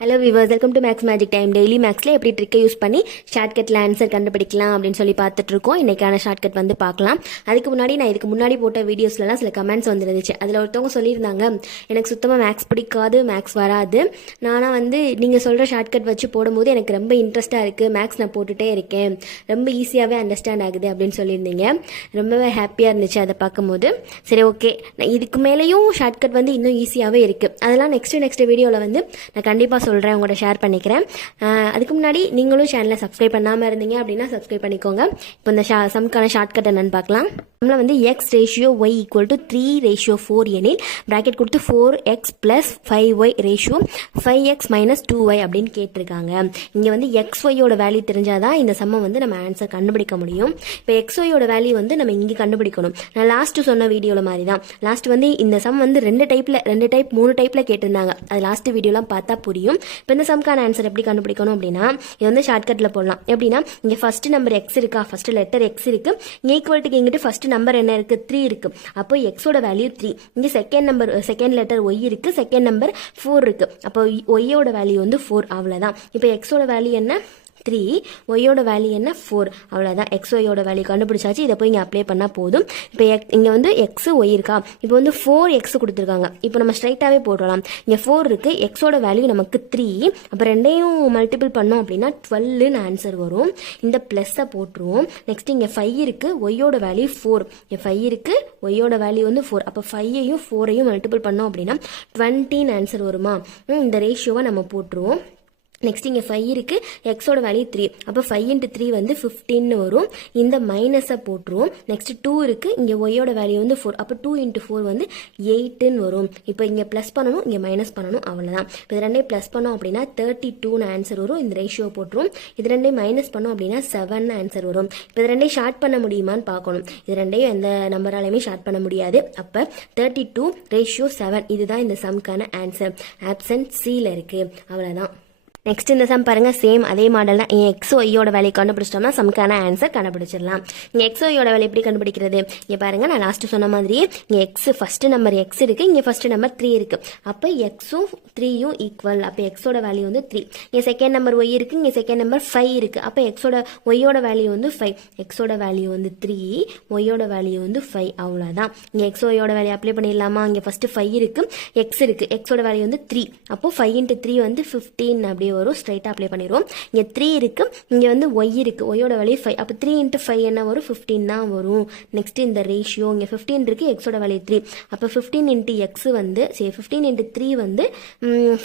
Hello viewers, welcome to maths magic time. Daily மேக்ஸில் எப்படி ட்ரிக்கை use பண்ணி ஷார்ட்கட்டில் ஆன்சர் கண்டுபிடிக்கலாம் அப்படின்னு சொல்லி பார்த்துட்டு இருக்கோம். இன்றைக்கான ஷார்ட்கட் வந்து பார்க்கலாம். அதுக்கு முன்னாடி நான் இதுக்கு முன்னாடி போட்ட வீடியோஸ்லாம் சில கமெண்ட்ஸ் வந்துருந்துச்சு. அதில் ஒருத்தவங்க சொல்லியிருந்தாங்க, எனக்கு சுத்தமாக மேக்ஸ் பிடிக்காது, மேக்ஸ் வராது, நானாக வந்து நீங்கள் சொல்கிற ஷார்ட்கட் வச்சு போடும்போது எனக்கு ரொம்ப இன்ட்ரெஸ்ட்டாக இருக்குது, மேக்ஸ் நான் போட்டுகிட்டே இருக்கேன், ரொம்ப ஈஸியாகவே அண்டர்ஸ்டாண்ட் ஆகுது அப்படின்னு சொல்லியிருந்தீங்க. ரொம்பவே ஹாப்பியாக இருந்துச்சு அதை பார்க்கும்போது. சரி, ஓகே, நான் இதுக்கு மேலேயும் ஷார்ட்கட் வந்து இன்னும் ஈஸியாகவே இருக்குது. அதெல்லாம் நெக்ஸ்ட் வீடியோவில் வந்து நான் கண்டிப்பாக சொல்கிறேன், உங்களோட ஷேர் பண்ணிக்கிறேன். அதுக்கு முன்னாடி நீங்களும் சேனலை சப்ஸ்கிரைப் பண்ணாமல் இருந்தீங்க அப்படின்னா சப்ஸ்கிரைப் பண்ணிக்கோங்க. இப்போ இந்த சம்க்கான ஷார்ட்கட் என்னன்னு பார்க்கலாம். நம்மள வந்து x ratio y equal to 3:4 எனில் பிராக்கெட் கொடுத்து 4x + 5y ratio 5x - 2y அப்படின்னு கேட்டிருக்காங்க. இங்கே வந்து எக்ஸ் ஒய்யோட வேல்யூ தெரிஞ்சாதான் இந்த சம்மை வந்து நம்ம ஆன்சர் கண்டுபிடிக்க முடியும். இப்போ எக்ஸ் ஒய்யோட வேல்யூ வந்து நம்ம இங்கே கண்டுபிடிக்கணும். நான் லாஸ்ட் சொன்ன வீடியோவில் மாதிரி தான். லாஸ்ட் வந்து இந்த சம் வந்து 2 டைப் 3 டைப்பில் கேட்டிருந்தாங்க. அது லாஸ்ட் வீடியோலாம் பார்த்தா புரியும். இப்போ இந்த சம்க்கான ஆன்சர் எப்படி கண்டுபிடிக்கணும் அப்படின்னா, இது வந்து ஷார்ட்கட்டில் போடலாம். எப்படின்னா, இங்கே ஃபர்ஸ்ட் நம்பர் எக்ஸ் இருக்கா, ஃபர்ஸ்ட் லெட்டர் எக்ஸ் இருக்கு, இங்கே ஈக்குவல்ட்டுக்கு எங்கிட்ட ஃபர்ஸ்ட் நம்பர் என்ன இருக்கு, 3 இருக்கு. அப்போ எக்ஸோட வேல்யூ 3. இங்கே செகண்ட் லெட்டர் ஒய் இருக்கு, செகண்ட் நம்பர் 4 இருக்கு. அப்போ ஒய்யோட வேல்யூ வந்து 4. அவ்வளோதான். இப்போ எக்ஸோட வேல்யூ என்ன, 3, ஒய்யோட வேல்யூ என்ன, 4. அவ்வளோதான். எக்ஸ் ஒய்யோட வேல்யூ கண்டுபிடிச்சாச்சு. இதை போய் இங்கே அப்ளை பண்ணால் போதும். இப்போ இங்கே வந்து எக்ஸ் ஒய் இருக்கா, இப்போ வந்து 4x கொடுத்துருக்காங்க. இப்போ நம்ம ஸ்ட்ரைட்டாகவே போடலாம். இங்கே 4 இருக்கு, எக்ஸோட வேல்யூ நமக்கு 3. அப்போ ரெண்டையும் மல்டிபிள் பண்ணோம் அப்படின்னா 12ன்னு ஆன்சர் வரும். இந்த ப்ளஸ்ஸை போட்டுருவோம். நெக்ஸ்ட் இங்கே 5 இருக்கு, ஒய்யோட வேல்யூ 4. இங்கே 5 இருக்கு, ஒய்யோட வேல்யூ வந்து 4. அப்போ 5ஐயும் 4ஐயும் மல்டிபிள் பண்ணோம் அப்படின்னா 20ன்னு ஆன்சர் வருமா. இந்த ரேஷியோவை நம்ம போட்டுருவோம். நெக்ஸ்ட் இங்கே 5 இருக்கு, எக்ஸோட வேல்யூ 3. அப்போ 5 × 3 வந்து 15 வரும். இந்த மைனஸை போட்டுருவோம். நெக்ஸ்ட் 2 இருக்கு, இங்கே ஒய்யோட வேல்யூ வந்து 4. அப்போ 2 × 4 வந்து 8ன்னு வரும். இப்போ இங்கே ப்ளஸ் பண்ணணும், இங்கே மைனஸ் பண்ணணும், அவ்வளோதான். இப்போ இது ரெண்டையும் ப்ளஸ் பண்ணோம் அப்படின்னா 32ன்னு ஆன்சர் வரும். இந்த ரேஷியோ போட்டுரும். இது ரெண்டையும் மைனஸ் பண்ணோம் அப்படின்னா 7ன்னு ஆன்சர் வரும். இப்போ இது ரெண்டையும் ஷார்ட் பண்ண முடியுமான்னு பார்க்கணும். இது ரெண்டையும் எந்த நம்பராலையுமே ஷார்ட் பண்ண முடியாது. அப்போ 32:7 இதுதான் இந்த சம்க்கான ஆன்சர். ஆப்ஷன் சியில் இருக்கு. அவ்வளோதான். நெக்ஸ்ட் இந்த சம் பாருங்க, சேம் அதே மாடல் தான். எக்ஸ் ஒய்யோட வேல்யூ கண்டுபிடிச்சிட்டோம்னா சம்க்கான ஆன்சர் கண்டுபிடிச்சிடலாம். இங்கே எக்ஸ் ஒய்யோட வேல்யூ எப்படி கண்டுபிடிக்கிறது, இங்கே பாருங்க, நான் லாஸ்ட் சொன்ன மாதிரியே இங்கே எக்ஸ் ஃபர்ஸ்ட் நம்பர் எக்ஸ் இருக்கு, இங்கே ஃபர்ஸ்ட் நம்பர் 3 இருக்கு. அப்போ எக்ஸும் 3யும் ஈக்குவல். அப்போ எக்ஸோட வேல்யூ வந்து 3. இங்கே செகண்ட் நம்பர் ஒய் இருக்கு, இங்கே செகண்ட் நம்பர் 5 இருக்கு. அப்போ ஒய்யோட வேல்யூ வந்து 5. எக்ஸோட வேல்யூ வந்து 3, ஒய்யோட வேல்யூ வந்து 5. அவ்வளோதான். இங்கே எக்ஸ் ஒய்யோட வேல்யூ அப்ளை பண்ணிடலாமா. இங்கே ஃபர்ஸ்ட் 5 இருக்கு, எக்ஸ் இருக்கு, எக்ஸோட வேல்யூ வந்து 3. அப்போ 5 × 3 வந்து 15 அப்படியே வரும். ஸ்ட்ரைட்டாக அப்ளை பண்ணிடுவோம். இங்கே 3 இருக்கு, இங்கே வந்து ஒய் இருக்கு, ஒய்யோட வேல்யூ 5. அப்போ 3 × 5 என்ன வரும், 15 தான் வரும். நெக்ஸ்ட் இந்த ரேஷியோ இங்கே 15 இருக்கு, எக்ஸோட வேல்யூ 3. அப்போ 15 × x வந்து 15 × 3 வந்து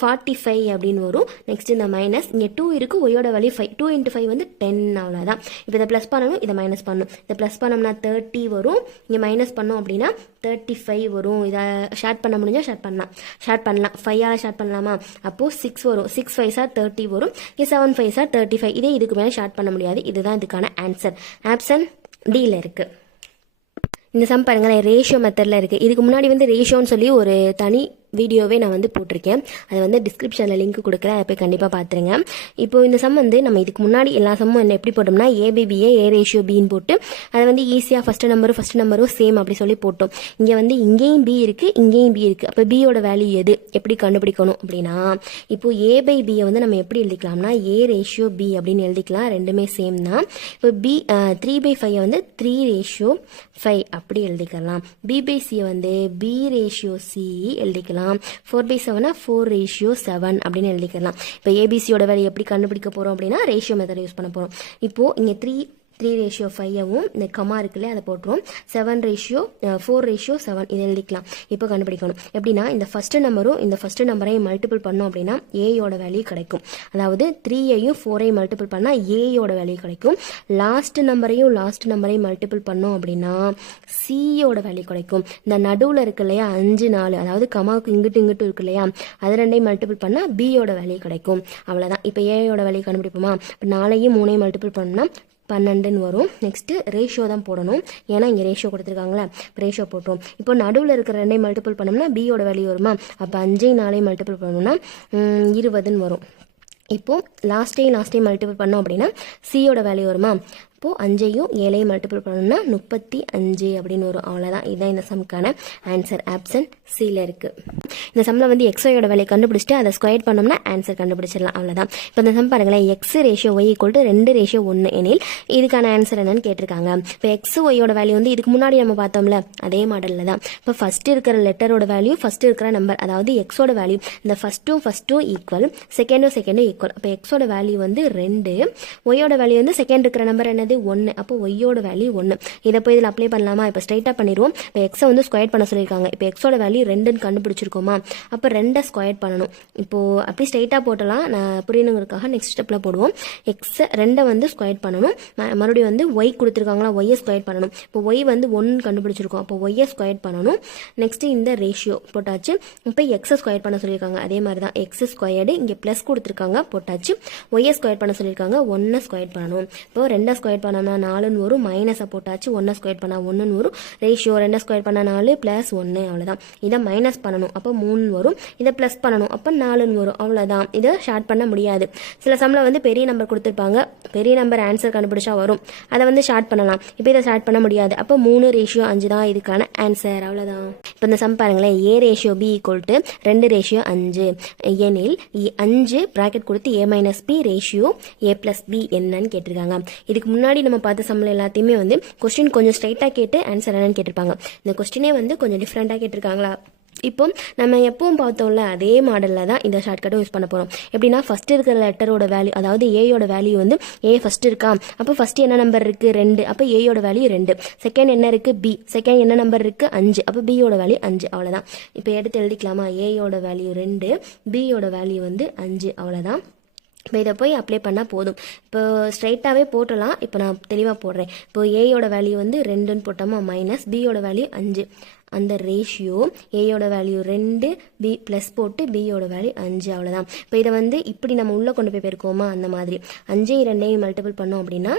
45 அப்படின்னு வரும். நெக்ஸ்ட் இந்த மைனஸ், இங்கே 2 இருக்கு, ஒய்யோட வேல்யூ 5. 2 × 5 வந்து 10. அவ்வளோதான். இப்போ இதை ப்ளஸ் பண்ணணும், இதை மைனஸ் பண்ணணும். இதை ப்ளஸ் பண்ணோம்னா 30 வரும். இங்கே மைனஸ் பண்ணோம் அப்படின்னா 35 வரும். இதை ஷார்ட் பண்ண முடிஞ்சால் ஷார்ட் பண்ணலாம். 5ஆல் ஷார்ட் பண்ணலாமா. அப்போது 6 வரும். 6 5s are 30 வரும். 7 5s are 35. இதே இதுக்கு மேலே ஷார்ட் பண்ண முடியாது. இதுதான் இதுக்கான ஆன்சர். ஆப்ஷன் டியில் இருக்கு. இந்த சம் பாருங்க, ரேஷியோ மெத்தடில் இருக்கு. இதுக்கு முன்னாடி வந்து ரேஷியோன்னு சொல்லி ஒரு தனி வீடியோவே நான் வந்து போட்டிருக்கேன். அது வந்து டிஸ்கிரிப்ஷனில் லிங்க் கொடுக்குறேன், அதை போய் கண்டிப்பாக பார்த்துருங்க. இப்போ இந்த சம் வந்து நம்ம இதுக்கு முன்னாடி எல்லா சம்மும் என்ன எப்படி போட்டோம்னா, ஏபிபிஏ ஏ ரேஷியோ பின்னு போட்டு அதை வந்து ஈஸியாக ஃபர்ஸ்ட் நம்பரும் சேம் அப்படி சொல்லி போட்டோம். இங்கே வந்து இங்கேயும் பி இருக்குது, இங்கேயும் பி இருக்குது. அப்போ பியோட வேல்யூ எது, எப்படி கண்டுபிடிக்கணும் அப்படின்னா, இப்போ A/Bயை வந்து நம்ம எப்படி எழுதிக்கலாம்னா ஏ ரேஷியோ பி அப்படின்னு எழுதிக்கலாம். ரெண்டுமே சேம் தான். இப்போ 3/5 வந்து 3:5 அப்படி எழுதிக்கலாம். B/C வந்து B/C எழுதிக்கலாம். 4/7 4:7 அப்படின்னு எழுதிக்கலாம். இப்போ ஏபிசியோட வேல்யூ எப்படி கண்டுபிடிக்க போறோம் அப்படின்னா ரேஷியோ மெத்தட் யூஸ் பண்ண போறோம். இப்போ இங்க 3:5 இந்த கமா இருக்குல்ல, அதை போட்டுரும். 4:7 இதை எழுதிக்கலாம். இப்போ கண்டுபிடிக்கணும். எப்படின்னா, இந்த ஃபர்ஸ்ட் நம்பரும் இந்த ஃபர்ஸ்ட் நம்பரையும் மல்டிபிள் பண்ணோம் அப்படின்னா ஏயோட வேல்யூ கிடைக்கும். அதாவது 3ஐயும் 4ஐயும் மல்டிபிள் பண்ணால் ஏயோட வேல்யூ கிடைக்கும். லாஸ்ட் நம்பரையும் மல்டிபிள் பண்ணோம் அப்படின்னா சியோட வேல்யூ கிடைக்கும். இந்த நடுவில் இருக்கு இல்லையா 5 4, அதாவது கமாவுக்கு இங்கிட்டு இருக்கு இல்லையா, அது ரெண்டையும் மல்டிபிள் பண்ணால் பியோட வேல்யூ கிடைக்கும். அவ்வளோதான். இப்போ ஏயோட வேல்யூ கண்டுபிடிப்போமா. இப்போ 4ஐயும் 3ஐயும் மல்டிபிள் பண்ணோம்னா 12ன்னு வரும். நெக்ஸ்ட் ரேஷியோ தான் போடணும், ஏன்னா இங்கே ரேஷியோ கொடுத்துருக்காங்களே, ரேஷியோ போட்டுரும். இப்போ நடுவில் இருக்கிற ரெண்டையும் மல்டிபிள் பண்ணோம்னா பியோட வேல்யூ வருமா. அப்போ 5ஐயும் 4ஐயும் மல்டிபிள் பண்ணோம்னா 20ன்னு வரும். இப்போ லாஸ்ட்டையும் மல்டிபிள் பண்ணோம் அப்படின்னா சியோட வேல்யூ வருமா. இப்போது 5ஐயும் 7ஐயும் மல்டிபிள் பண்ணோம்னா 35 அப்படின்னு வரும். அவ்வளோதான். இதுதான் இந்த சம்க்கான ஆன்சர். ஆப்ஷன் சியில் இருக்குது. இந்த சம்மில் வந்து எக்ஸோயோட வேலையை கண்டுபிடிச்சிட்டு அதை ஸ்கொயர் பண்ணோம்னா ஆன்சர் கண்டுபிடிச்சிடலாம். அவ்வளோதான். இப்போ இந்த சம் பாருங்களேன், x ratio y equal to 2:1 எனில் இதுக்கான ஆன்சர் என்னன்னு கேட்டிருக்காங்க. இப்போ எக்ஸ் ஒய்யோட வேல்யூ வந்து இதுக்கு முன்னாடி நம்ம பார்த்தோம்ல அதே மாடலில் தான். இப்போ ஃபர்ஸ்ட் இருக்கிற லெட்டரோட வேல்யூ ஃபர்ஸ்ட் இருக்கிற நம்பர், அதாவது எக்ஸோட வேல்யூ இந்த ஃபர்ஸ்ட்டும் ஈக்குவல், செகண்டும் ஈக்குவல். அப்போ எக்ஸோட வேல்யூ வந்து 2, ஒய்யோட வேல்யூ வந்து செகண்ட் இருக்கிற நம்பர் என்னது 1. அப்போ ஒய்யோட வேல்யூ 1. இதை போய் இதில் அப்ளை பண்ணலாமா? இப்போ ஸ்ட்ரைட்டாக பண்ணிடுவோம். இப்போ எக்ஸை வந்து ஸ்கொயர் பண்ண சொல்லியிருக்காங்க. இப்போ எக்ஸோட வேல்யூ 2ன்னு கண்டுபிடிச்சிருக்கோமா? அப்போ 2 ஸ்கொயர் பண்ணணும். இப்போது அப்படி ஸ்ட்ரைட்டாக போட்டலாம், நான் புரியணுங்கிறதுக்காக நெக்ஸ்ட் ஸ்டெப்பில் போடுவோம். எக்ஸ் 2 வந்து ஸ்கொயர் பண்ணணும். மறுபடியும் வந்து ஒய் கொடுத்துருக்காங்களா, ஒய்யை ஸ்கொயர் பண்ணணும். இப்போ ஒய் வந்து 1 கண்டுபிடிச்சிருக்கோம். அப்போ ஒய்யை ஸ்கொயர் பண்ணணும். நெக்ஸ்ட் இந்த ரேஷியோ போட்டாச்சு. இப்போ எக்ஸை ஸ்கொயர் பண்ண சொல்லியிருக்காங்க. அதே மாதிரி தான் எக்ஸ் ஸ்கொயர்டு, இங்கே ப்ளஸ் கொடுத்துருக்காங்க போட்டாச்சு. ஒய்யை ஸ்கொயர் பண்ண சொல்லியிருக்காங்க. 1 ஸ்கொயர் பண்ணணும். இப்போ 2 ஸ்கொயர் பண்ணோம்னா 4ன்னு வரும். மைனஸை போட்டாச்சு. 1 ஸ்கொயர் பண்ணால் 1ன்னு வரும். ரேஷியோ 2 ஸ்கொயர் பண்ணால் 4 + 1. அவ்வளோதான். இதை மைனஸ் பண்ணணும். அப்போ 3 வரும். இதை ப்ளஸ் பண்ணணும். அப்போ 4ன்னு வரும். அவ்வளோதான். இதை ஷார்ட் பண்ண முடியாது. சில சம்மில் வந்து பெரிய நம்பர் கொடுத்துருப்பாங்க, பெரிய நம்பர் ஆன்சர் கண்டுபிடிச்சா வரும், அதை வந்து ஷார்ட் பண்ணலாம். இப்போ இதை ஷார்ட் பண்ண முடியாது. அப்போ 3:5 தான் இதுக்கான ஆன்சர். அவ்வளோதான். இப்போ இந்த சம் பாருங்களேன், A ratio B equal to 2:5 எனில் 5 ப்ராக்கெட் கொடுத்து A - B ratio A + B என்னன்னு கேட்டிருக்காங்க. இதுக்கு முன்னாடி நம்ம பார்த்த சம்மில் எல்லாத்தையுமே வந்து கொஸ்டின் கொஞ்சம் ஸ்ட்ரைட்டாக கேட்டு ஆன்சர் என்னன்னு கேட்டிருப்பாங்க. இந்த கொஸ்டினே வந்து கொஞ்சம் டிஃப்ரெண்ட்டாக கேட்டிருக்காங்களா. இப்போ நம்ம எப்பவும் பார்த்தோம்ல அதே மாடலில் தான் இந்த ஷார்ட்கட்டும் யூஸ் பண்ண போகிறோம். எப்படின்னா ஃபர்ஸ்ட் இருக்கிற லெட்டரோட வேல்யூ, அதாவது ஏயோட வேல்யூ வந்து ஏ ஃபர்ஸ்ட் இருக்கா, அப்போ ஃபர்ஸ்ட் என்ன நம்பர் இருக்குது 2, அப்போ ஏயோட வேல்யூ 2. செகண்ட் என்ன இருக்குது பி, செகண்ட் என்ன நம்பர் இருக்குது 5, அப்போ பியோட வேல்யூ 5. அவ்வளோதான். இப்போ எடுத்து எழுதிக்கலாமா, ஏயோட வேல்யூ 2, பியோட வேல்யூ வந்து 5. அவ்வளோதான். இப்போ இதை போய் அப்ளை பண்ணால் போதும். இப்போ ஸ்ட்ரைட்டாகவே போட்டலாம். இப்போ நான் தெளிவாக போடுறேன். இப்போ ஏயோட வேல்யூ வந்து 2ன்னு போட்டோமா, மைனஸ் பியோட வேல்யூ 5. அந்த ரேஷியோ ஏயோட வேல்யூ 2, பி ப்ளஸ் போட்டு பியோட வேல்யூ 5. அவ்வளோதான். இப்போ இதை வந்து இப்படி நம்ம உள்ளே கொண்டு போய் பெருக்குவோமா, அந்த மாதிரி 5ஐயும் 2ஐயும் மல்டிபிள் பண்ணோம் அப்படின்னா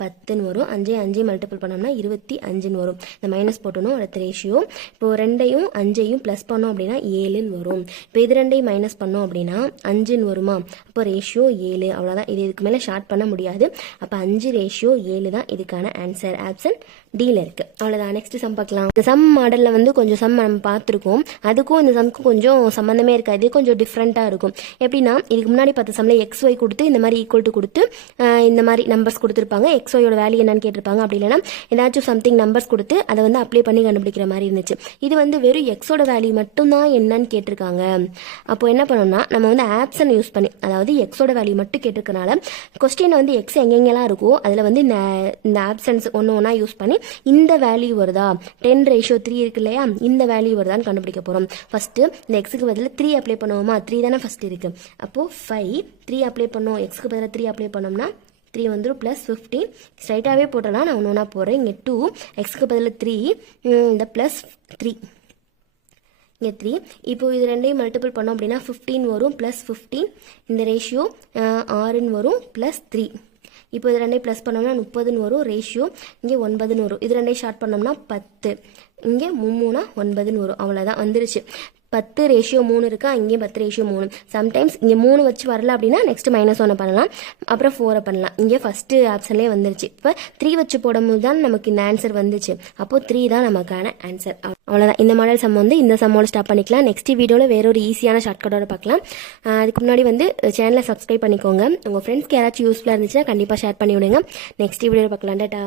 10ன்னு வரும். 5ஐயும் மல்டிபிள் பண்ணோம்னா 25ன்னு வரும். இந்த மைனஸ் போட்டணும். அடுத்த ரேஷியோ இப்போ 2ஐயும் 5ஐயும் ப்ளஸ் பண்ணோம் அப்படின்னா 7ன்னு வரும். இப்போ இது 2ஐயும் மைனஸ் பண்ணோம் அப்படின்னா 5ன்னு வருமா, அப்போ ரேஷியோ 7. அவ்வளோதான். இது இதுக்கு மேலே ஷார்ட் பண்ண முடியாது. அப்போ 5:7 தான் இதுக்கான ஆன்சர். ஆப்ஷன் டியில் இருக்குது. அவ்வளோதான். நெக்ஸ்ட் சம் பார்க்கலாம். இந்த சம் மாடலில் வந்து கொஞ்சம் சம் நம்ம பார்த்துருக்கோம். அதுக்கும் இந்த சம்க்கும் கொஞ்சம் சம்மந்தமே இருக்காது, கொஞ்சம் டிஃப்ரெண்ட்டாக இருக்கும். எப்படின்னா இதுக்கு முன்னாடி பார்த்த சம்மில் XY கொடுத்து இந்த மாதிரி ஈக்குவல் டு கொடுத்து இந்த மாதிரி நம்பர்ஸ் கொடுத்துருப்பாங்க. XYயோட வேல்யூ என்னன்னு கேட்டிருப்பாங்க. அப்படி இல்லைன்னா ஏதாச்சும் சம்திங் நம்பர்ஸ் கொடுத்து அதை வந்து அப்ளை பண்ணி கண்டுபிடிக்கிற மாதிரி இருந்துச்சு. இது வந்து வெறும் எக்ஸோட வேல்யூ மட்டும்தான் என்னன்னு கேட்டிருக்காங்க. அப்போ என்ன பண்ணோம்னா நம்ம வந்து ஆப்ஷன் யூஸ் பண்ணி, அதாவது எக்ஸோட வேல்யூ மட்டும் கேட்டிருக்கனால கொஸ்டின் வந்து எக்ஸ் எங்கெங்கெல்லாம் இருக்கோ அதில் வந்து இந்த ஆப்ஷன்ஸ் ஒன்று யூஸ் பண்ணி இந்த வேல்யூ வருதா, 10:3 இருக்கு இல்லையா, இந்த வேல்யூ வருதான்னு கண்டுபிடிக்க போகிறோம். ஃபர்ஸ்ட் இந்த எக்ஸுக்கு பதில் 3 அப்ளை பண்ணுவோமா, 3 தானே ஃபர்ஸ்ட் இருக்கு. அப்போது 5 3 அப்ளை பண்ணோம். எக்ஸுக்கு பதில் 3 அப்ளை பண்ணோம்னா 3 வந்துடும் ப்ளஸ் 15. ஸ்ட்ரைட்டாகவே போட்டலாம். நான் ஒன்று ஒன்றா போடுறேன். இங்கே 2, எக்ஸுக்கு பதில் 3, இந்த ப்ளஸ் 3, இங்கே 3. இப்போ இது 2ஐயும் மல்டிபிள் பண்ணோம் அப்படின்னா 15 வரும், ப்ளஸ் 15. இந்த ரேஷியோ 6ன்னு வரும், ப்ளஸ் 3. இப்போ இது 2ஐயும் ப்ளஸ் பண்ணோம்னா 30ன்னு வரும். ரேஷியோ இங்கே 9ன்னு வரும். இது 2ஐயும் ஷார்ட் பண்ணோம்னா 10. இங்கே 3 9ன்னு வரும். அவ்வளோதான், வந்துருச்சு. 10 ரேஷியோ 3 இருக்கா, இங்கேயும் 10 ரேஷியோ 3. சம்டைம்ஸ் இங்கே 3 வச்சு வரல அப்படின்னா நெக்ஸ்ட் -1 பண்ணலாம், அப்புறம் 4 பண்ணலாம். இங்கே ஃபர்ஸ்ட் ஆப்ஷன்லேயே வந்துருச்சு. இப்போ 3 வச்சு போடும்போது தான் நமக்கு இந்த ஆன்சர் வந்துச்சு. அப்போது 3 தான் நமக்கான ஆன்சர். அவ்வளோதான். இந்த மாடல் சம் வந்து இந்த சம்மோட ஸ்டாப் பண்ணிக்கலாம். நெக்ஸ்ட் வீடியோவில் வேற ஒரு ஈஸியான ஷார்ட்கட்டோட பார்க்கலாம். அதுக்கு முன்னாடி வந்து சேனலை சப்ஸ்கிரைப் பண்ணிக்கோங்க. உங்கள் ஃப்ரெண்ட்ஸ்க்கு யாராச்சும் யூஸ்ஃபுல்லாக இருந்துச்சுன்னா கண்டிப்பாக ஷேர் பண்ணி விடுங்க. நெக்ஸ்ட் வீடியோவில் பார்க்கலாம். டாடா.